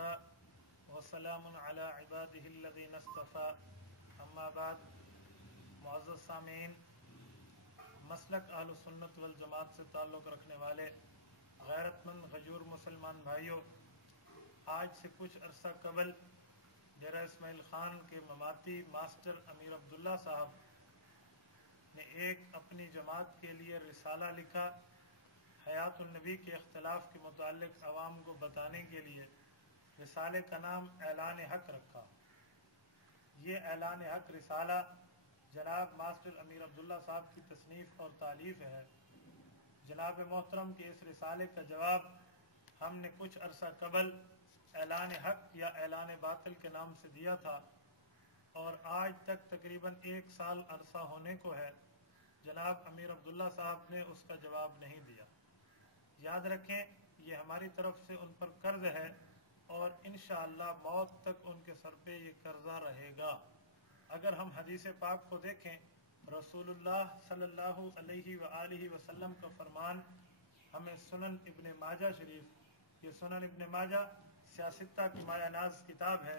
وكفى وسلام على عباده الذين اصطفى اما بعد. معزز سامعین، مسلک اہل سنت والجماعت سے تعلق رکھنے والے غیرت مند غیور مسلمان بھائیوں، آج سے کچھ عرصہ قبل ڈیرہ اسماعیل خان کے مماتی ماسٹر امیر عبداللہ صاحب نے ایک اپنی جماعت کے لیے رسالہ لکھا. حیات النبی کے اختلاف کے متعلق عوام کو بتانے کے لیے رسالے کا نام اعلان حق رکھا. یہ اعلان حق رسالہ جناب ماسٹر امیر عبداللہ صاحب کی تصنیف اور تالیف ہے. جناب محترم کے اس رسالے کا جواب ہم نے کچھ عرصہ قبل اعلان حق یا اعلان باطل کے نام سے دیا تھا اور آج تک تقریباً 1 سال عرصہ ہونے کو ہے. جناب امیر عبداللہ صاحب نے اس کا جواب نہیں دیا. یاد رکھیں، یہ ہماری طرف سے ان پر قرض ہے اور انشاءاللہ موت تک ان کے سر پہ یہ قرضہ رہے گا. اگر ہم حدیث پاک کو دیکھیں، رسول اللہ صلی اللہ علیہ وآلہ وسلم کا فرمان ہمیں سنن ابن ماجہ شریف، یہ سنن ابن ماجہ سیاستہ کی مایہ ناز کتاب ہے،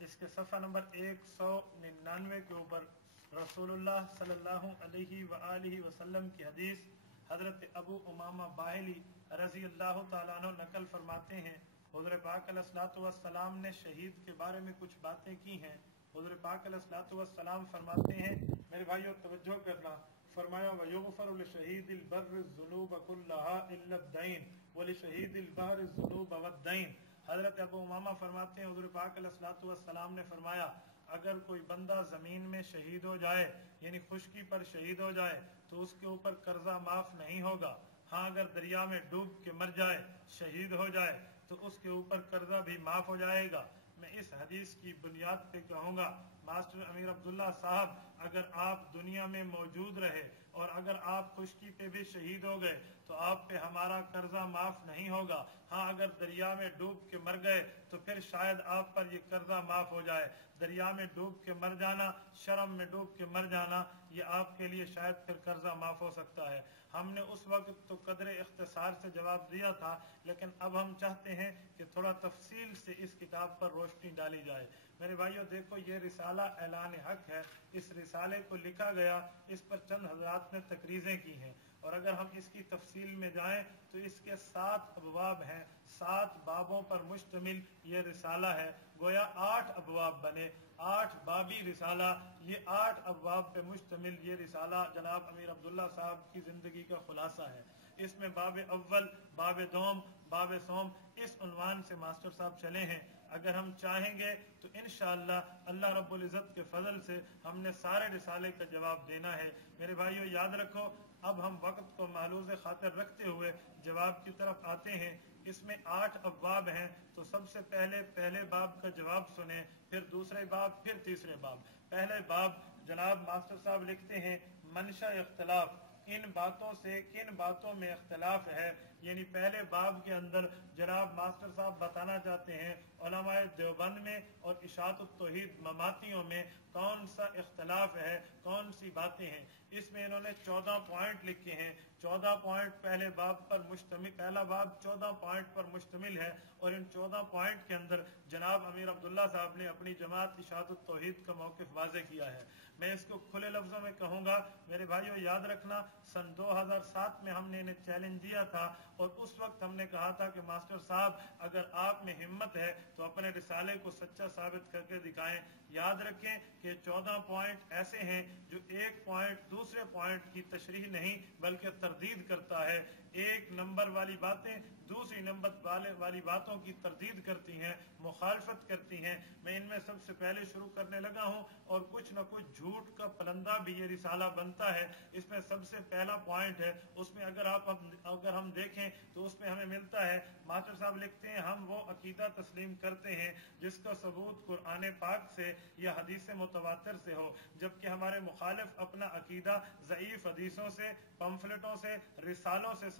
اس کے صفحہ نمبر 199 کے اوپر رسول اللہ صلی اللہ علیہ وآلہ وسلم کی حدیث حضرت ابو امامہ باہلی رضی اللہ تعالیٰ عنہ نقل فرماتے ہیں، حضور پاک علیہ الصلوۃ والسلام نے شہید کے بارے میں کچھ باتیں کی ہیں. حضور پاک علیہ الصلوۃ والسلام فرماتے ہیں، میرے بھائیو توجہ کرنا، فرمایا وَيُغْفَرُ لِشَهِيدِ الْبَرِّ الذُّنُوبَ كُلَّهَا إِلَّا الدَّيْنَ وَلِشَهِيدِ الْبَحْرِ الذُّنُوبَ وَالدَّيْنَ. حضرت ابو امامہ فرماتے ہیں، حضور پاک علیہ الصلوۃ والسلام نے فرمایا اگر کوئی بندہ زمین میں شہید ہو جائے، یعنی خشکی پر شہید ہو جائے، تو اس کے اوپر قرضہ معاف نہیں ہوگا. ہاں اگر دریا میں ڈوب کے مر جائے، شہید ہو جائے، تو اس کے اوپر قرضہ بھی معاف ہو جائے گا. میں اس حدیث کی بنیاد پہ کہوں گا، ماسٹر امیر عبداللہ صاحب، اگر آپ دنیا میں موجود رہے اور اگر آپ خشکی پہ بھی شہید ہو گئے تو آپ پہ ہمارا قرضہ معاف نہیں ہوگا. ہاں اگر دریا میں ڈوب کے مر گئے تو پھر شاید آپ پر یہ قرضہ معاف ہو جائے. دریا میں ڈوب کے مر جانا، شرم میں ڈوب کے مر جانا، یہ آپ کے لیے شاید پھر قرضہ معاف ہو سکتا ہے. ہم نے اس وقت تو قدر اختصار سے جواب دیا تھا، لیکن اب ہم چاہتے ہیں کہ تھوڑا تفصیل سے اس کتاب پر روشنی ڈالی جائے. میرے بھائیو دیکھو، یہ رسالہ اعلان حق ہے. اس رسالے کو لکھا گیا، اس پر چند حضرات نے تقریزیں کی ہیں، اور اگر ہم اس کی تفصیل میں جائیں تو اس کے 7 ابواب ہیں. 7 بابوں پر مشتمل یہ رسالہ ہے. گویا 8 ابواب بنے، 8 بابی رسالہ. یہ 8 ابواب پہ مشتمل یہ رسالہ جناب امیر عبداللہ صاحب کی زندگی کا خلاصہ ہے. اس میں باب اول، باب دوم، باب سوم، اس عنوان سے ماسٹر صاحب چلے ہیں. اگر ہم چاہیں گے تو انشاءاللہ اللہ رب العزت کے فضل سے ہم نے سارے رسالے کا جواب دینا ہے. میرے بھائیو یاد رکھو، اب ہم وقت کو محلوظ خاطر رکھتے ہوئے جواب کی طرف آتے ہیں. اس میں 8 ابواب ہیں، تو سب سے پہلے باب کا جواب سنیں، پھر دوسرے باب، پھر تیسرے باب. پہلے باب جناب ماسٹر صاحب لکھتے ہیں، منشا اختلاف، ان باتوں سے کن باتوں میں اختلاف ہے. یعنی پہلے باب کے اندر جناب ماسٹر صاحب بتانا چاہتے ہیں علماء دیوبند میں اور اشاعت التوحید مماتیوں میں کون سا اختلاف ہے، کون سی باتیں ہیں. اس میں انہوں نے 14 پوائنٹ لکھے ہیں. 14 پوائنٹ پہلے باب پر مشتمل، پہلا باب 14 پوائنٹ پر مشتمل ہے، اور ان 14 پوائنٹ کے اندر جناب امیر عبداللہ صاحب نے اپنی جماعت اشاعت التوحید کا موقف واضح کیا ہے. میں اس کو کھلے لفظوں میں کہوں گا، میرے بھائیو یاد رکھنا، سن 2007 میں ہم نے انہیں چیلنج دیا تھا، اور اس وقت ہم نے کہا تھا کہ ماسٹر صاحب اگر آپ میں ہمت ہے تو اپنے رسالے کو سچا ثابت کر کے دکھائیں. یاد رکھیں کہ 14 پوائنٹ ایسے ہیں جو ایک پوائنٹ دوسرے پوائنٹ کی تشریح نہیں بلکہ تردید کرتا ہے. 1 نمبر والی باتیں دوسری نمبر والی باتوں کی تردید کرتی ہیں، مخالفت کرتی ہیں. میں ان میں سب سے پہلے شروع کرنے لگا ہوں، اور کچھ نہ کچھ جھوٹ کا پلندہ بھی یہ رسالہ بنتا ہے. اس میں سب سے پہلا پوائنٹ ہے، اس میں اگر ہم دیکھیں تو اس میں ہمیں ملتا ہے، ماسٹر صاحب لکھتے ہیں، ہم وہ عقیدہ تسلیم کرتے ہیں جس کا ثبوت قرآن پاک سے یا حدیث متواتر سے ہو، جبکہ ہمارے مخالف اپنا عقیدہ ضعیف حدیثوں سے، پمفلٹوں سے، رسالوں سے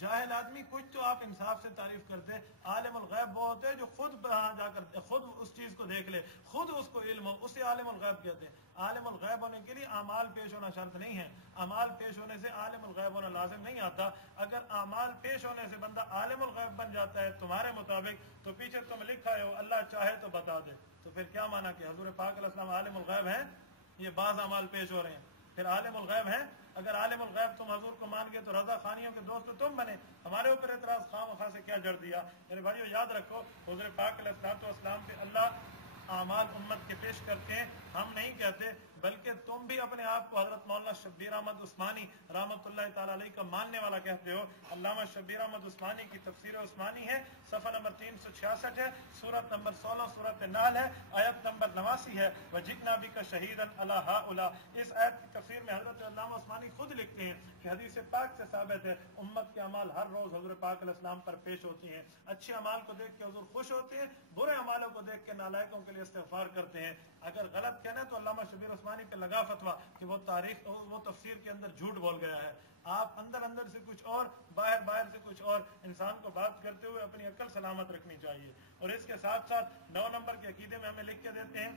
جاہل آدمی کچھ تو آپ انصاف سے تعریف کرتے. عالم الغیب وہ ہوتے ہیں جو خود وہاں جا کر خود اس چیز کو دیکھ لے, خود اس کو علم ہو, اسے عالم الغیب کہتے ہیں. عالم الغیب ہونے کے لیے اعمال پیش ہونا شرط نہیں ہے. اعمال پیش ہونے سے عالم الغیب ہونا لازم نہیں آتا. اگر اعمال پیش ہونے سے بندہ عالم الغیب بن جاتا ہے تمہارے مطابق, تو پیچھے تم لکھا ہو اللہ چاہے تو بتا دے, تو پھر کیا مانا کہ حضور پاک علیہ السلام عالم الغیب ہیں؟ یہ بعض اعمال پیش ہو رہے ہیں, پھر عالم الغیب ہیں؟ اگر عالم الغیب تم حضور کو مان گئے تو رضا خانیوں کے دوست تم بنے, ہمارے اوپر اعتراض خواہ مخواہ سے کیا جڑ دیا. میرے بھائیو یاد رکھو, حضور پاک علیہ السلام پہ اللہ اعمال امت کے پیش کرتے ہیں, ہم نہیں کہتے, بلکہ تم بھی اپنے آپ کو حضرت مولانا شبیر احمد عثمانی رحمۃ اللہ تعالی علیہ کا ماننے والا کہتے ہو. علامہ شبیر احمد عثمانی کی تفسیر عثمانی ہے, صفحہ نمبر 366 ہے, سورت نمبر 16 سورت نحل ہے, آیت نمبر 89 ہے. وجئنا بک شہیدا علی ہؤلاء. اس آیت کی تفسیر میں حضرت علامہ عثمانی خود لکھتے ہیں کہ حدیث پاک سے ثابت ہے امت کے اعمال ہر روز حضور پاک علیہ السلام پر پیش ہوتی ہیں. اچھے اعمال کو دیکھ کے حضور خوش ہوتے ہیں, برے اعمالوں کو دیکھ کے نالائقوں کے لیے استغفار کرتے ہیں. اگر غلط کہنا تو علامہ شبیر عثمانی پہ لگا فتویٰ کہ وہ تاریخ وہ تفسیر کے اندر جھوٹ بول گیا ہے. آپ اندر سے کچھ اور, باہر سے کچھ اور. انسان کو بات کرتے ہوئے اپنی عقل سلامت رکھنی چاہیے. اور اس کے ساتھ ساتھ 9 نمبر کے عقیدے میں ہمیں لکھ کے دیتے ہیں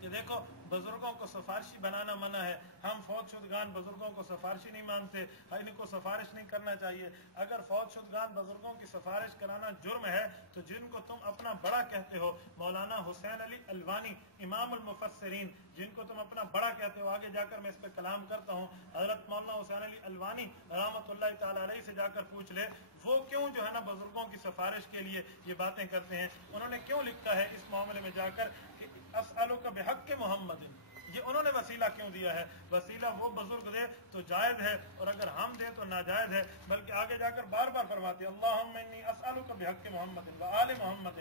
کہ دیکھو بزرگوں کو سفارشی بنانا منع ہے. ہم فوت شدگان بزرگوں کو سفارشی نہیں مانتے, ان کو سفارش نہیں کرنا چاہیے. اگر فوت شدگان بزرگوں کی سفارش کرانا جرم ہے تو جن کو تم اپنا بڑا کہتے ہو, مولانا حسین علی الوانی امام المفسرین, جن کو تم اپنا بڑا کہتے ہو, آگے جا کر میں اس پہ کلام کرتا ہوں, حضرت مولانا حسین علی الوانی رحمۃ اللہ تعالی علیہ سے جا کر پوچھ لے وہ کیوں جو ہے نا بزرگوں کی سفارش کے لیے یہ باتیں کرتے ہیں. انہوں نے کیوں لکھا ہے اس معاملے میں جا کر کہ اسألک بحق محمد, یہ انہوں نے وسیلہ کیوں دیا ہے؟ وسیلہ وہ بزرگ دے تو جائز ہے, اور اگر ہم دیں تو ناجائز ہے. بلکہ آگے جا کر بار بار فرماتے ہیں اللہم انی اسألک بحق محمد وآل محمد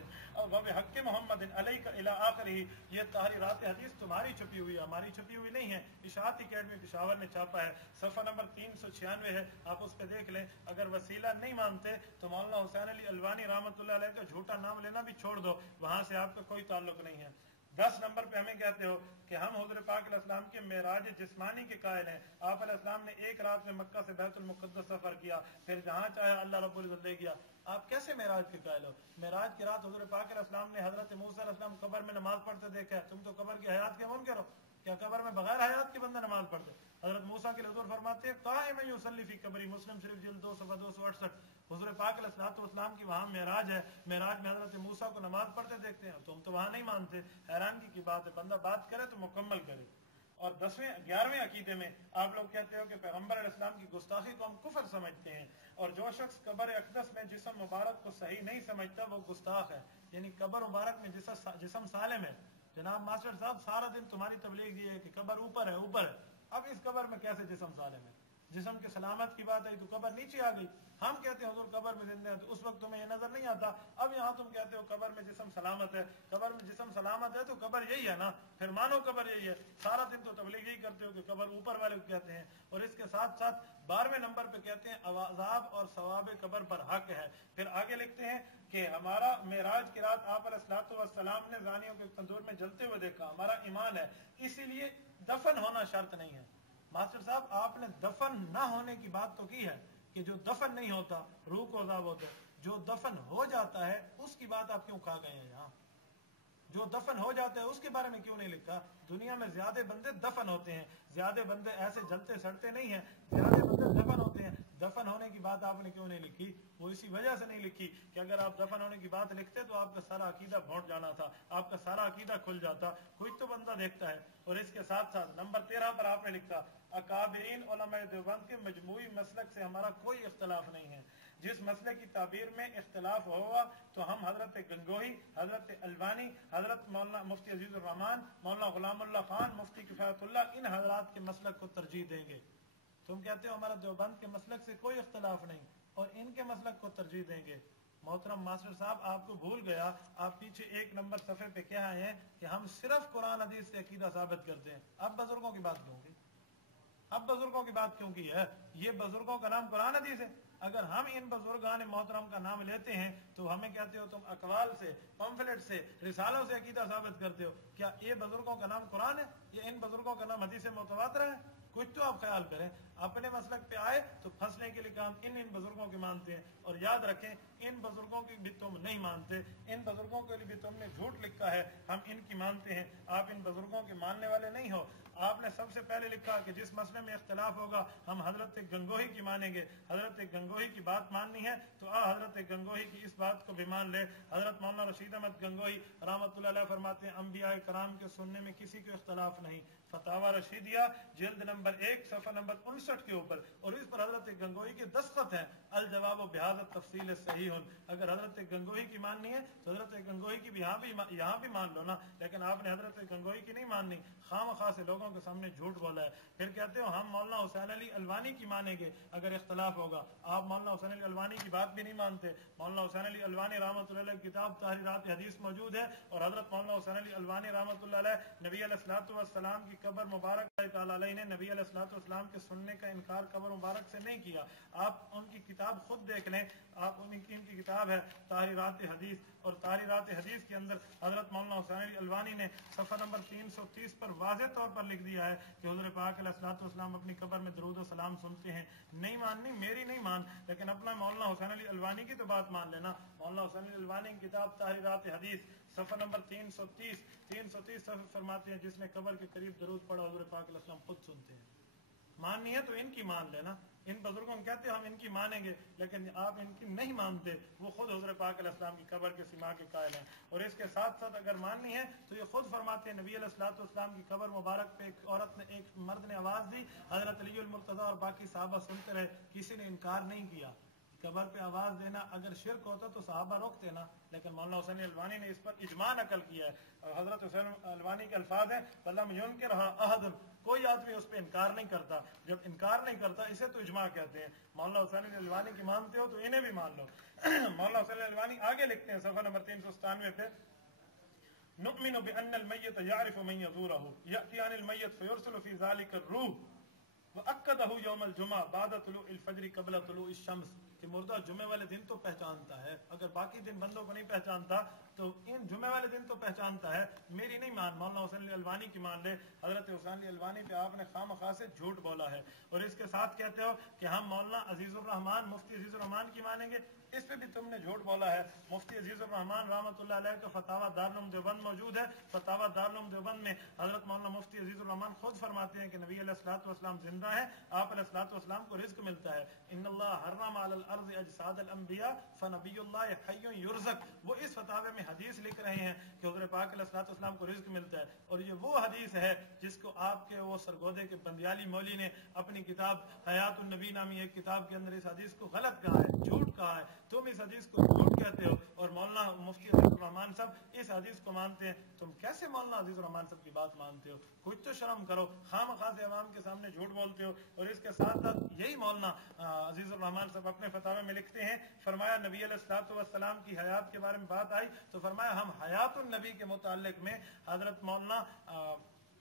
وبحق محمد علیک الی آخرہ. یہ تحریرات حدیث تمہاری چھپی ہوئی ہے, ہماری چھپی ہوئی نہیں ہے. اشاعت اکیڈمی پشاور نے چھاپا ہے, صفحہ نمبر 396 ہے, آپ اس پہ دیکھ لیں. اگر وسیلہ نہیں مانتے تو مولانا حسین علی الوانی رحمۃ اللہ علیہ کا جھوٹا نام لینا بھی چھوڑ دو, وہاں سے آپ کا کوئی تعلق نہیں ہے. 10 نمبر پہ ہمیں کہتے ہو کہ ہم حضور پاک علیہ السلام کے معراج جسمانی کے قائل ہیں. آپ علیہ السلام نے ایک رات میں مکہ سے بیت المقدس سفر کیا, پھر جہاں چاہے اللہ رب العزت لے گیا. آپ کیسے معراج کے قائل ہو؟ معراج کی رات حضور پاک علیہ السلام نے حضرت موسیٰ علیہ السلام قبر میں نماز پڑھتے دیکھا ہے. تم تو قبر کی حیات کے منکر ہو. کیا قبر میں بغیر حیات کے بندہ نماز پڑھتے؟ حضرت موسیٰ کے حضور فرماتے ہیں قائم یصلی فی قبری, مسلم شریف جلد 2 صفحہ 268. حضور پاک علیہ الصلوۃ والسلام کی وہاں معراج ہے, معراج میں حضرت موسیٰ کو نماز پڑھتے دیکھتے ہیں, تم تو وہاں نہیں مانتے. حیرانگی کی بات ہے, بندہ بات کرے تو مکمل کرے. اور 11ویں عقیدے میں آپ لوگ کہتے ہو کہ پیغمبر علیہ السلام کی گستاخی کو ہم کفر سمجھتے ہیں, اور جو شخص قبر اقدس میں جسم مبارک کو صحیح نہیں سمجھتا وہ گستاخ ہے. یعنی قبر مبارک میں جسم سالم ہے. جناب ماسٹر صاحب سارا دن تمہاری تبلیغ یہ ہے کہ قبر اوپر ہے اوپر ہے, اب اس قبر میں کیسے جسم سالم ہے؟ جسم کے سلامت کی بات ہے تو قبر نیچے آ گئی. ہم کہتے ہیں حضور قبر میں زندہ ہے, تو اس وقت تمہیں یہ نظر نہیں آتا. اب یہاں تم کہتے ہو قبر میں جسم سلامت ہے. قبر میں جسم سلامت ہے تو قبر یہی ہے نا, پھر مانو قبر یہی ہے. سارا دن تو تبلیغ یہی کرتے ہو کہ قبر اوپر والے کو کہتے ہیں. اور اس کے ساتھ ساتھ 12ویں نمبر پہ کہتے ہیں عذاب اور ثواب قبر پر حق ہے. پھر آگے لکھتے ہیں کہ ہمارا معراج کی رات آپ علیہ الصلوۃ والسلام نے زانیوں کے تندور میں جلتے ہوئے دیکھا, ہمارا ایمان ہے, اسی لیے دفن ہونا شرط نہیں ہے. ماسٹر صاحب آپ نے دفن نہ ہونے کی بات تو کی ہے کہ جو دفن نہیں ہوتا روح کو عذاب ہوتا ہے, جو دفن ہو جاتا ہے اس کی بات آپ کیوں کھا گئے ہیں یہاں؟ جو دفن ہو جاتا ہے اس کے بارے میں کیوں نہیں لکھا؟ دنیا میں زیادہ بندے دفن ہوتے ہیں, زیادہ بندے ایسے جلتے سڑتے نہیں ہیں, زیادہ بندے دفن ہوتے ہیں. دفن ہونے کی بات آپ نے کیوں نہیں لکھی؟ وہ اسی وجہ سے نہیں لکھی کہ اگر آپ دفن ہونے کی بات لکھتے تو آپ کا سارا عقیدہ بھونٹ جانا تھا, آپ کا سارا عقیدہ کھل جاتا. کچھ تو بندہ دیکھتا ہے. اور اس کے ساتھ ساتھ نمبر 13 پر آپ نے لکھا اکابرین علماء دیوبند کے مجموعی مسلک سے ہمارا کوئی اختلاف نہیں ہے. جس مسئلے کی تعبیر میں اختلاف ہوا تو ہم حضرت گنگوہی, حضرت الوانی, حضرت مولانا مفتی عزیز الرحمان, مولانا غلام اللہ خان, مفتی کفایت اللہ, ان حضرات کے مسلک کو ترجیح دیں گے. تم کہتے ہو ہمارا دیوبند کے مسلک سے کوئی اختلاف نہیں اور ان کے مسلک کو ترجیح دیں گے. محترم ماسٹر صاحب آپ کو بھول گیا, آپ پیچھے 1 نمبر صفحے پہ کیا آئے ہیں کہ ہم صرف قرآن حدیث سے عقیدہ ثابت کرتے ہیں. اب بزرگوں کی بات کیوں کی؟ اب بزرگوں کی بات کیوں کی ہے؟ یہ بزرگوں کا نام قرآن حدیث ہے. اگر ہم ان بزرگان محترم کا نام لیتے ہیں تو ہمیں کہتے ہو تم اقوال سے, پمفلٹ سے, رسالوں سے عقیدہ ثابت کرتے ہو. کیا یہ بزرگوں کا نام قرآن ہے یا ان بزرگوں کا نام حدیث متواتر ہے؟ کچھ تو آپ خیال کریں. اپنے مسلک پہ آئے تو پھنسنے کے لیے کام ان بزرگوں کے مانتے ہیں، اور یاد رکھیں ان بزرگوں کی بھی تم نہیں مانتے، ان بزرگوں کے لیے بھی تم نے جھوٹ لکھا ہے، ہم ان کی مانتے ہیں، آپ ان بزرگوں کے ماننے والے نہیں ہو۔ آپ نے سب سے پہلے لکھا کہ جس مسئلے میں اختلاف ہوگا ہم حضرت گنگوہی کی مانیں گے، حضرت گنگوہی کی بات ماننی ہے تو حضرت گنگوہی کی اس بات کو بھی مان لے۔ حضرت مولانا رشید احمد گنگوہی رحمۃ اللہ علیہ فرماتے ہیں انبیاء کرام کے سننے میں کسی کو اختلاف نہیں، فتاوی رشیدیہ جلد نمبر 1 صفحہ نمبر 59 کے اوپر، اور اس پر حضرت گنگوہی کے دستخط ہیں، الجواب و بہذا تفصیل صحیح۔ اگر حضرت گنگوہی کی ماننی ہے تو حضرت گنگوہی کی بھی یہاں بھی مان لو نا، لیکن آپ نے حضرت گنگوہی کی نہیں ماننی، خام خواہ سے لوگوں کے سامنے جھوٹ بولا ہے۔ پھر کہتے ہو ہم مولانا حسین علی الوانی کی مانیں گے اگر اختلاف ہوگا، آپ مولانا حسین علی الوانی کی بات بھی نہیں مانتے۔ مولانا حسین علی الوانی رحمۃ اللہ علیہ کی کتاب تحریرات حدیث موجود ہے، اور حضرت مولانا حسین علی الوانی رحمۃ اللہ علیہ نبی علیہ الصلوۃ والسلام کی قبر مبارک تعالی علیہ نے نبی علیہ الصلوۃ والسلام کے سننے کا انکار قبر مبارک سے نہیں کیا۔ آپ ان کی کتاب خود دیکھ لیں، آپ ان کی کتاب ہے تحریرات حدیث، اور تحریرات حدیث کے اندر حضرت مولانا حسین علی الوانی نے صفحہ نمبر 330 پر واضح طور پر لکھ دیا ہے کہ حضور پاک علیہ الصلوۃ والسلام اپنی قبر میں درود و سلام سنتے ہیں۔ نہیں ماننی میری نہیں مان، لیکن اپنا مولانا حسین علی الوانی کی تو بات مان لینا۔ مولانا حسین علی الوانی کی کتاب تحریرات حدیث صفحہ نمبر 330 صفحہ فرماتے ہیں جس نے قبر کے قریب درود پڑھا حضور پاک علیہ السلام خود سنتے ہیں۔ ماننی ہے تو ان کی مان لینا، ان بزرگوں کو کہتے ہیں ہم ان کی مانیں گے، لیکن آپ ان کی نہیں مانتے، وہ خود حضور پاک علیہ السلام کی قبر کے سما کے قائل ہیں۔ اور اس کے ساتھ ساتھ اگر ماننی ہے تو یہ خود فرماتے ہیں نبی علیہ الصلوۃ والسلام کی قبر مبارک پہ ایک مرد نے آواز دی، حضرت علی المرتضیٰ اور باقی صحابہ سنتے رہے، کسی نے انکار نہیں کیا۔ قبر پہ آواز دینا اگر شرک ہوتا تو صحابہ روکتے نا، لیکن مولانا حسین الوانی نے اس پر اجماع نقل کیا ہے، اور حضرت حسین الوانی کے الفاظ ہیں فَلَمْ يُنْكِرْهَا أَحَدٌ، کوئی آدمی اس پہ انکار نہیں کرتا۔ جب انکار نہیں کرتا اسے تو اجماع کہتے ہیں۔ مولانا حسین الوانی کی مانتے ہو تو انہیں بھی مان لو۔ مولانا حسین الوانی آگے لکھتے ہیں صفحہ نمبر 397 پہ نؤمن بأن الميت يعرف من يزوره يأتي عن الميت فيرسل في ذلك الروح وأكده يوم الجمعة بعد طلوع الفجر قبل طلوع الشمس، کہ مردہ جمعے والے دن تو پہچانتا ہے، اگر باقی دن بندوں کو نہیں پہچانتا تو ان جمعے والے دن تو پہچانتا ہے۔ میری نہیں مان، مولانا حسین علی الوانی کی مان لے۔ حضرت حسین علی الوانی پہ آپ نے خام خواہ سے جھوٹ بولا ہے، اور اس کے ساتھ کہتے ہو کہ ہم مولانا عزیز الرحمان مفتی عزیز الرحمان کی مانیں گے، اس پہ بھی تم نے جھوٹ بولا ہے۔ مفتی عزیز الرحمان رحمۃ اللہ علیہ کا فتاوی دارالعلوم دیوبند موجود ہے، فتاوی دارالعلوم دیوبند میں حضرت مولانا مفتی عزیز الرحمان خود فرماتے ہیں کہ نبی علیہ الصلوۃ والسلام زندہ ہے، آپ علیہ الصلوۃ والسلام کو رزق ملتا ہے۔ ان اللہ حرم علی الارض اجساد الانبیاء فنبی اللہ حی یرزق، وہ اس فتاوی میں حدیث لکھ رہے ہیں کہ حضور پاک علیہ الصلوۃ والسلام کو رزق ملتا ہے، اور یہ وہ حدیث ہے جس کو آپ کے وہ سرگودے کے بندیالی مولوی نے اپنی کتاب حیات النبی نامی ایک کتاب کے اندر اس حدیث کو غلط کہا ہے، جھوٹ کہا ہے۔ تم اس حدیث کو جھوٹ کہتے ہو، اور مولانا مفتی عزیز الرحمان صاحب اس حدیث کو مانتے ہیں۔ تم کیسے مولانا عزیز الرحمان صاحب کی بات مانتے ہو؟ کچھ تو شرم کرو، خام خواہ سے عوام کے سامنے جھوٹ بولتے ہو۔ اور اس کے ساتھ ساتھ یہی مولانا عزیز الرحمان صاحب اپنے فتاوی میں لکھتے ہیں، فرمایا نبی علیہ الصلوۃ والسلام کی حیات کے بارے میں بات آئی تو فرمایا ہم حیات النبی کے متعلق میں حضرت مولانا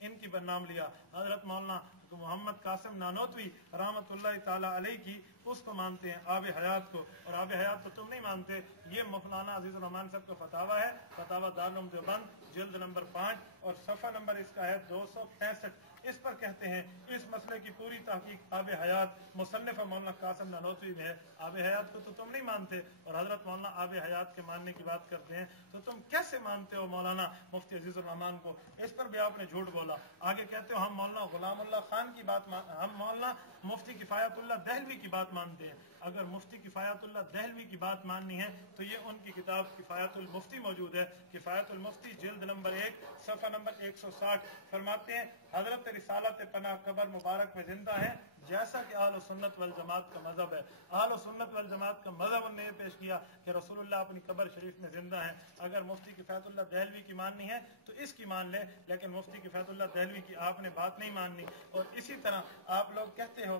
ان کی بدنام لیا، حضرت مولانا محمد قاسم نانوتوی رحمۃ اللہ تعالی علیہ کی اس کو مانتے ہیں، آب حیات کو، اور آب حیات کو تم نہیں مانتے۔ یہ مولانا عزیز الرحمان صاحب کا فتاوی ہے، فتاوی دارالعلوم دیوبند جلد نمبر 5 اور صفحہ نمبر اس کا ہے 265۔ اس پر کہتے ہیں اس مسئلے کی پوری تحقیق آب حیات مصنف مولانا قاسم نانوتوی میں ہے۔ آب حیات کو تو تم نہیں مانتے، اور حضرت مولانا آب حیات کے ماننے کی بات کرتے ہیں، تو تم کیسے مانتے ہو مولانا مفتی عزیز الرحمان کو؟ اس پر بھی آپ نے جھوٹ بولا۔ آگے کہتے ہو ہم مولانا غلام اللہ خان کی بات ہم مولانا مفتی کفایت اللہ دہلوی کی بات مانتے ہیں۔ اگر مفتی کفایت اللہ دہلوی کی بات ماننی ہے تو یہ ان کی کتاب کفایت المفتی موجود ہے، کفایت المفتی جلد نمبر 1 صفحہ نمبر 160۔ فرماتے ہیں حضرت رسالت پناہ قبر مبارک میں زندہ ہے، جیسا کہ اہل سنت والجماعت کا مذہب ہے۔ اہل سنت والجماعت کا مذہب انہوں نے یہ پیش کیا کہ رسول اللہ اپنی قبر شریف میں زندہ ہیں۔ اگر مفتی کفایت اللہ دہلوی کی ماننی ہے تو اس کی مان لیں، لیکن مفتی کفایت اللہ دہلوی کی آپ نے بات نہیں ماننی۔ اور اسی طرح آپ لوگ کہتے ہو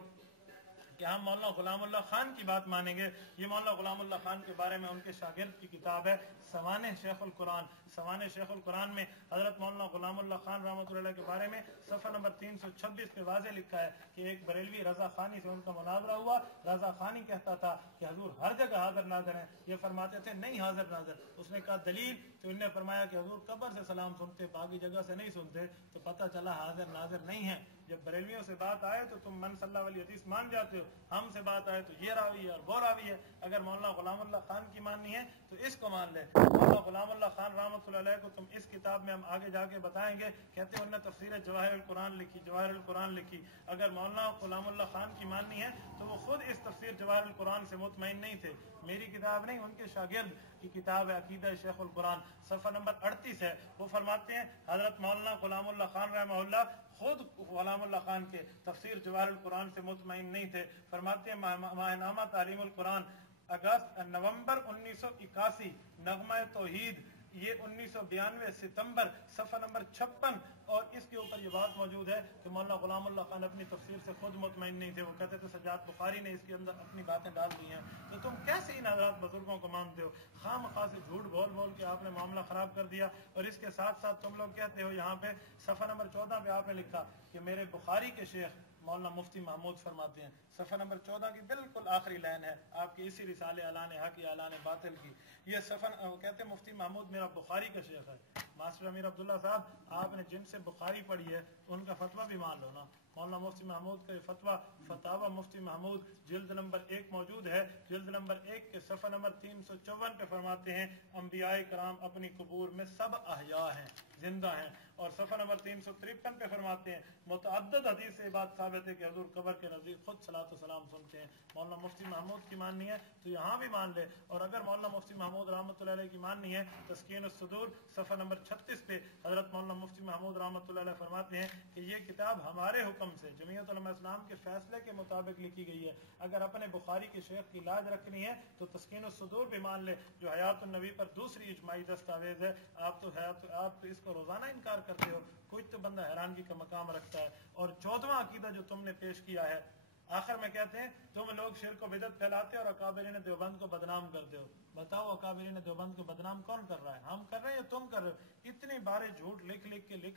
کہ ہم مولانا غلام اللہ خان کی بات مانیں گے۔ یہ مولانا غلام اللہ خان کے بارے میں ان کے شاگرد کی کتاب ہے سوانح شیخ القرآن۔ سوانح شیخ القرآن میں حضرت مولانا غلام اللہ خان رحمۃ اللہ علیہ کے بارے میں صفحہ نمبر 326 پہ واضح لکھا ہے کہ ایک بریلوی رضا خانی سے ان کا مناظرہ ہوا۔ رضا خانی کہتا تھا کہ حضور ہر جگہ حاضر ناظر ہیں، یہ فرماتے تھے نہیں حاضر ناظر۔ اس نے کہا دلیل، تو انہوں نے فرمایا کہ حضور قبر سے سلام سنتے، باقی جگہ سے نہیں سنتے، تو پتہ چلا حاضر ناظر نہیں ہے۔ جب بریلویوں سے بات آئے تو تم من صلی اللہ علیہ حدیث مان جاتے ہو، ہم سے بات آئے تو یہ راوی ہے اور وہ راوی ہے. اگر مولانا غلام اللہ خان کی ماننی ہے تو اس کو مان لے. مولانا غلام اللہ خان رحمۃ اللہ علیہ کو تم اس کتاب میں ہم آگے جا کے بتائیں گے، کہتے ہیں انہوں نے تفسیر جواہر القرآن لکھی، جواہر القرآن لکھی. اگر مولانا غلام اللہ خان کی ماننی ہے تو وہ خود اس تفسیر جواہر القرآن سے مطمئن نہیں تھے. میری کتاب نہیں، ان کے شاگرد کی کتاب ہے عقیدہ شیخ القرآن، صفحہ نمبر 38 ہے. وہ فرماتے ہیں حضرت مولانا غلام اللہ خان رحمہ اللہ خود غلام اللہ خان کے تفسیر جواہر القرآن سے مطمئن نہیں تھے. فرماتے ہیں ماہ نامہ تعلیم القرآن نومبر 1981، نغمہ توحید یہ 1992 ستمبر، صفحہ نمبر 56، اور اس کے اوپر یہ بات موجود ہے کہ مولانا غلام اللہ خان اپنی تفسیر سے خود مطمئن نہیں تھے. وہ کہتے تھے سجاد بخاری نے اس کے اندر اپنی باتیں ڈال دی ہیں. تو تم کیسے ان حضرات بزرگوں کو مانتے ہو؟ خام خواہ سے جھوٹ بول بول کے آپ نے معاملہ خراب کر دیا. اور اس کے ساتھ ساتھ تم لوگ کہتے ہو یہاں پہ صفحہ نمبر 14 پہ آپ نے لکھا کہ میرے بخاری کے شیخ مولانا مفتی محمود فرماتے ہیں، صفحہ نمبر 14 کی بالکل آخری لائن ہے آپ کے اسی رسالے اعلان حق یا اعلان باطل کی. یہ صفحہ کہتے ہیں مفتی محمود میرا بخاری کا شیخ ہے. ماسٹر امیر عبداللہ صاحب آپ نے جن سے بخاری پڑھی ہے ان کا فتویٰ بھی مان لو نا. مولانا مفتی محمود کا یہ فتویٰ فتاوی مفتی محمود جلد نمبر 1 موجود ہے. جلد نمبر 1 کے صفحہ نمبر 354 پہ فرماتے ہیں انبیاء کرام اپنی قبور میں سب احیاء ہیں، زندہ ہیں. اور صفحہ نمبر 353 پہ فرماتے ہیں متعدد حدیث سے بات ثابت ہے کہ حضور قبر کے نزدیک خود صلاۃ و سلام سنتے ہیں. مولانا مفتی محمود کی ماننی ہے تو یہاں بھی مان لے. اور اگر مولانا مفتی محمود رحمۃ اللہ علیہ کی ماننی ہے تسکین الصدور صفحہ نمبر 36 پہ حضرت مولانا مفتی محمود رحمۃ اللہ علیہ فرماتے ہیں کہ یہ کتاب ہمارے حکم سے جمعیت علماء اسلام کے فیصلے کے مطابق لکھی گئی ہے. اگر اپنے بخاری کے شیخ کی لاج رکھنی ہے تو تسکین الصدور بھی مان لے جو حیات النبی پر دوسری اجماعی دستاویز ہے. آپ تو اس کو روزانہ انکار کرتے ہو. کچھ تو بندہ حیرانگی کا مقام رکھتا ہے. اور 14واں عقیدہ جو تم نے پیش کیا ہے آخر میں کہتے ہیں تم لوگ شرک و بدعت پھیلاتے اور اکابرین دیوبند کو بدنام کرتے ہو. بتاؤ اکابرین دیوبند کو بدنام کون کر رہا ہے؟ ہم کر رہے ہیں یا تم کر رہے ہو؟ اتنی بارے جھوٹ لکھ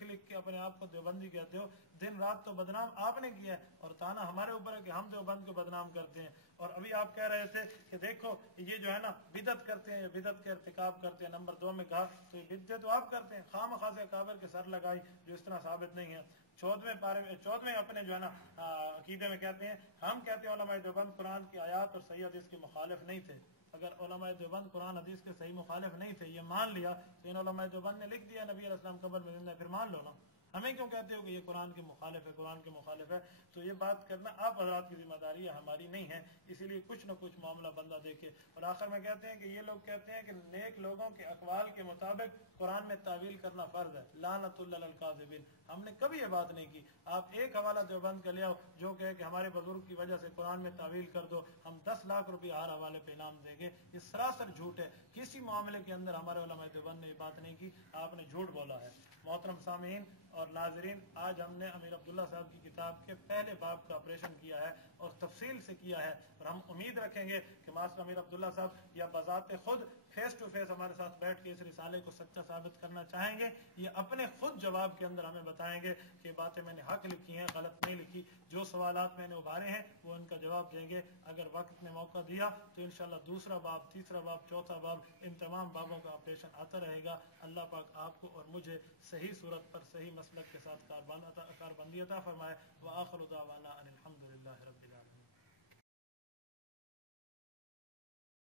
لکھ کے اپنے آپ کو دیوبندی کہتے ہو. دن رات تو بدنام آپ نے کیا ہے اور تانا ہمارے اوپر ہے کہ ہم دیوبند کو بدنام کرتے ہیں. اور ابھی آپ کہہ رہے تھے کہ دیکھو یہ جو ہے نا بدعت کرتے ہیں یا بدعت کے ارتکاب کرتے ہیں. نمبر 2 میں کہا تو یہ بدعت تو آپ کرتے ہیں. خام خاص اکابر کے سر لگائی جو اس طرح ثابت نہیں ہے. 14ویں اپنے جو ہے نا عقیدے میں کہتے ہیں ہم کہتے ہیں علماء دیوبند قرآن کی آیات اور صحیح حدیث کے مخالف نہیں تھے. اگر علماء دیوبند قرآن حدیث کے صحیح مخالف نہیں تھے یہ مان لیا تو ان علماء دیوبند نے لکھ دیا نبی علیہ السلام قبر میں زندہ ہے، پھر مان لو نا. ہمیں کیوں کہتے ہو کہ یہ قرآن کے مخالف ہے، قرآن کے مخالف ہے؟ تو یہ بات کرنا آپ حضرات کی ذمہ داری ہے، ہماری نہیں ہے. اسی لیے کچھ نہ کچھ معاملہ بندہ دیکھے. اور آخر میں کہتے ہیں کہ یہ لوگ کہتے ہیں کہ نیک لوگوں کے اقوال کے مطابق قرآن میں تعویل کرنا فرض ہے. لعنت اللہ علی الکاذبین. ہم نے کبھی یہ بات نہیں کی. آپ ایک حوالہ دیوبند کا لے آؤ جو کہے کہ ہمارے بزرگ کی وجہ سے قرآن میں تعویل کر دو، ہم 10 لاکھ روپے ہر حوالے پہ انعام دیں گے. یہ سراسر جھوٹ ہے. کسی معاملے کے اندر ہمارے علماء دیوبند نے یہ بات نہیں کی، آپ نے جھوٹ بولا ہے. محترم سامعین اور ناظرین، آج ہم نے امیر عبداللہ صاحب کی کتاب کے پہلے باب کا آپریشن کیا ہے اور تفصیل سے کیا ہے. اور ہم امید رکھیں گے کہ ماسٹر امیر عبداللہ صاحب یا بذات خود فیس ٹو فیس ہمارے ساتھ بیٹھ کے اس رسالے کو سچا ثابت کرنا چاہیں گے. یہ اپنے خود جواب کے اندر ہمیں بتائیں گے کہ باتیں میں نے حق لکھی ہیں، غلط نہیں لکھی. جو سوالات میں نے ابھارے ہیں وہ ان کا جواب دیں گے. اگر وقت نے موقع دیا تو انشاءاللہ دوسرا باب، تیسرا باب، چوتھا باب، ان تمام بابوں کا آپریشن آتا رہے گا. اللہ پاک آپ کو اور مجھے صحیح صورت پر صحیح مسلک کے ساتھ کاربندی عطا فرمائے. وآخر دعوانا ان الحمدللہ رب العالمین.